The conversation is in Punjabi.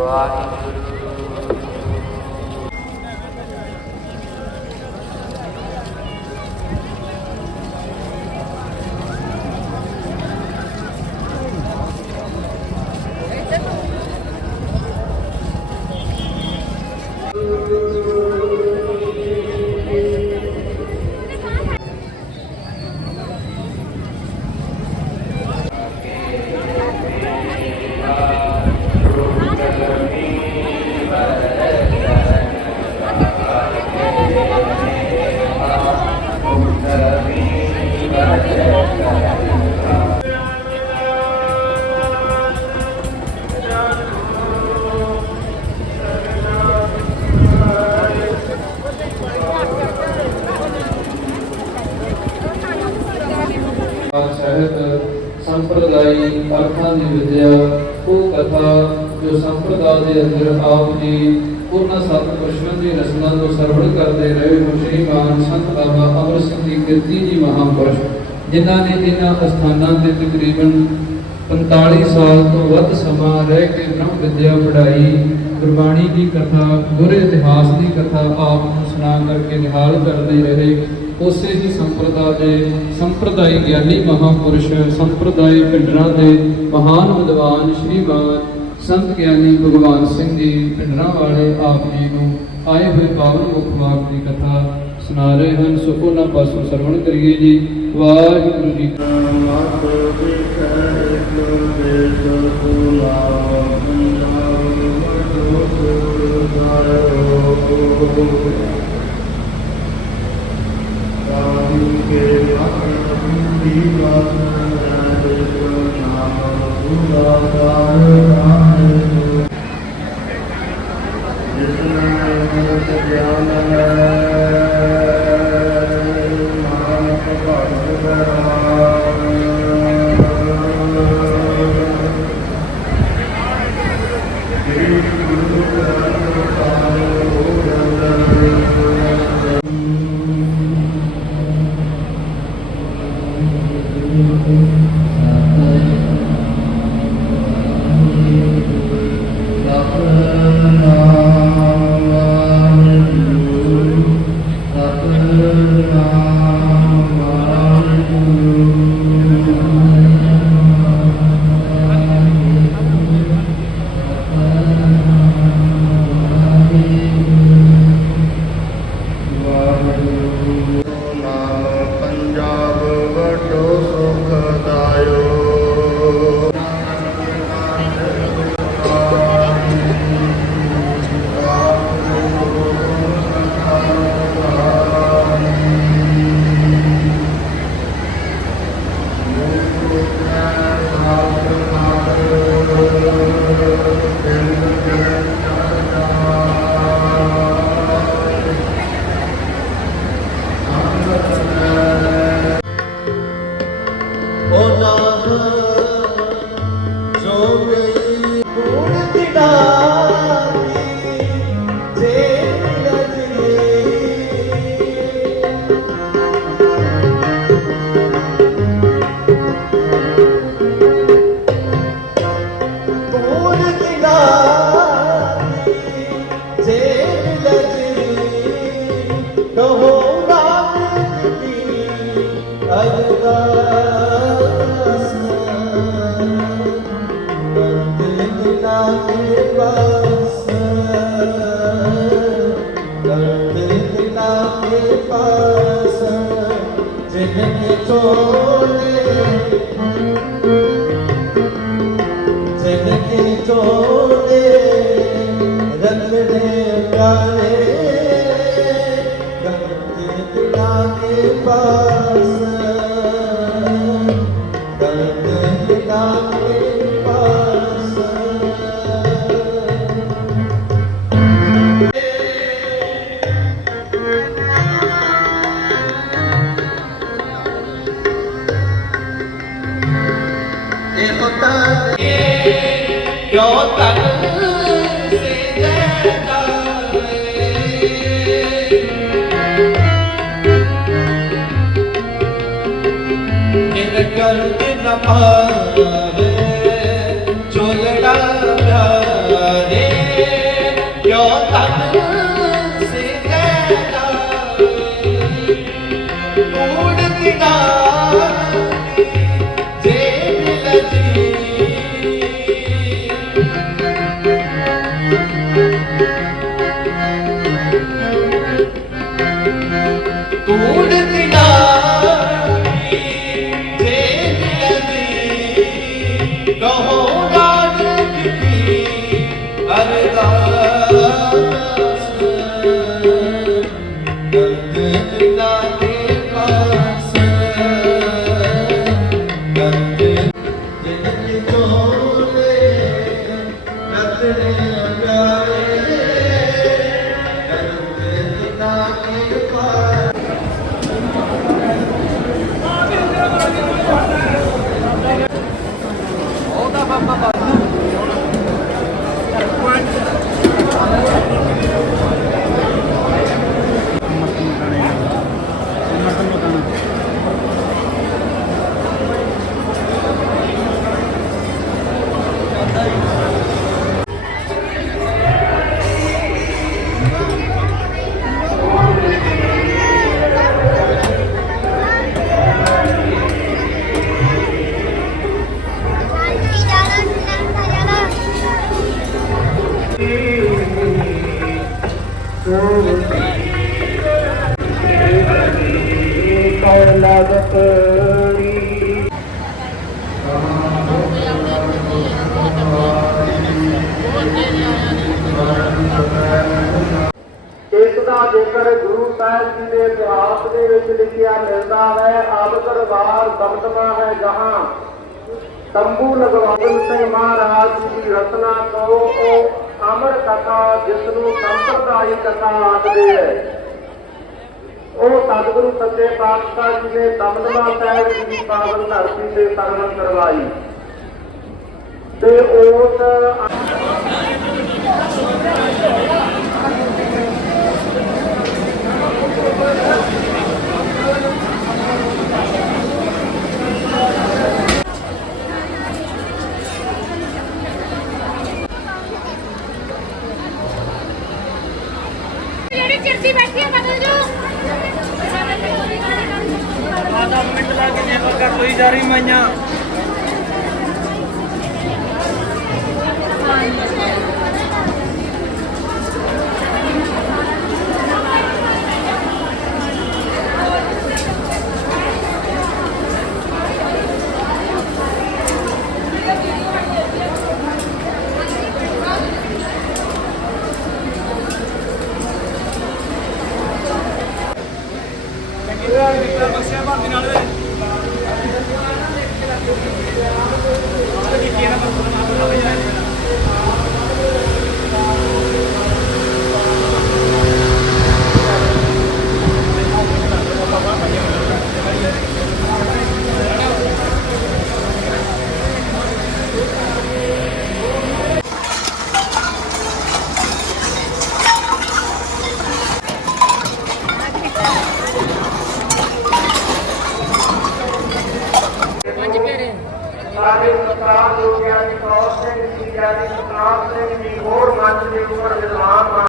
Waheguru ਕਥਾ ਜੋ ਸੰਪਰਦਾ ਦੇ ਅੰਦਰ ਆਪ ਜੀ ਪੂਰਨ ਸਤਿ ਦੀ ਰਸਨਾ ਨੂੰ ਸਰਵਣ ਕਰਦੇ ਰਹੇ ਹੋ ਸੰਤ ਬਾਬਾ ਅਮਰ ਸਿੰਘ ਜੀ ਕੀਰਤੀ ਜੀ ਮਹਾਪੁਰਸ਼, ਜਿਨ੍ਹਾਂ ਨੇ ਇਹਨਾਂ ਅਸਥਾਨਾਂ ਤੇ ਤਕਰੀਬਨ 45 ਸਾਲ ਤੋਂ ਵੱਧ ਸਮਾਂ ਰਹਿ ਕੇ ਬ੍ਰਹਮ ਵਿਦਿਆ ਪੜ੍ਹਾਈ, ਗੁਰਬਾਣੀ ਦੀ ਕਥਾ, ਗੁਰ ਇਤਿਹਾਸ ਦੀ ਕਥਾ ਆਪ ਨੂੰ ਸੁਣਾ ਕਰਕੇ ਨਿਹਾਲ ਕਰਦੇ ਰਹੇ। ਉਸੇ ਹੀ ਸੰਪਰਦਾ ਦੇ ਸੰਪਰਦਾਇ ਗਿਆਨੀ ਮਹਾਪੁਰਸ਼ ਸੰਪਰਦਾਇ ਪਿੰਡਰਾਂ ਦੇ ਮਹਾਨ ਵਿਦਵਾਨ ਸ਼੍ਰੀਮਾਨ ਸੰਤ ਗਿਆਨੀ ਭਗਵਾਨ ਸਿੰਘ ਜੀ ਪਿੰਡਰਾਂ ਵਾਲੇ ਆਪ ਜੀ ਨੂੰ ਆਏ ਹੋਏ ਪਾਵਨ ਮੁਖ ਵਾਕ ਦੀ ਕਥਾ ਸੁਣਾ ਰਹੇ ਹਨ। ਸੋ ਉਹਨਾਂ ਪਾਸੋਂ ਸਰਵਣ ਕਰੀਏ ਜੀ। ਵਾਹਿਗੁਰੂ ਜੀ ਕਾ ਨਾਮ प्यारे गंगे पिता के पास ਕਿਉ ਤਨ ਸੇ ਜਾਏ ਜਿਨ ਕਰ ਦਿਨ ਪਾਵੇ ਰਤਨੇ ਗਾਏ ਦੇ ਵਿੱਚ ਲਿਖਿਆ ਮਿਲਦਾ ਹੈ ਅਬ ਦਮਦਮਾ ਹੈ ਜਹਾਂ। ਤੰਬੂ ਲਗਵਾਉਣ ਸਿੰਘ ਮਹਾਰਾਜ ਜੀ ਦੀ ਰਚਨਾ ਤੋਂ ਉਹ ਅਮਰ ਕਥਾ ਜਿਸ ਨੂੰ ਸੰਪਰਦਾਇ ਕਥਾ ਆਖਦੇ ਹੈ। ਉਹ ਸਤਿਗੁਰੂ ਸੱਚੇ ਪਾਤਸ਼ਾਹ ਜੀ ਨੇ ਦਮਦਮਾ ਸਾਹਿਬ ਜੀ ਦੀ ਪਾਵਨ ਧਰਤੀ ਤੇ ਸਰਵਣ ਕਰਵਾਈ। ਤੇ ਉਸ ਜਿਹੜੀ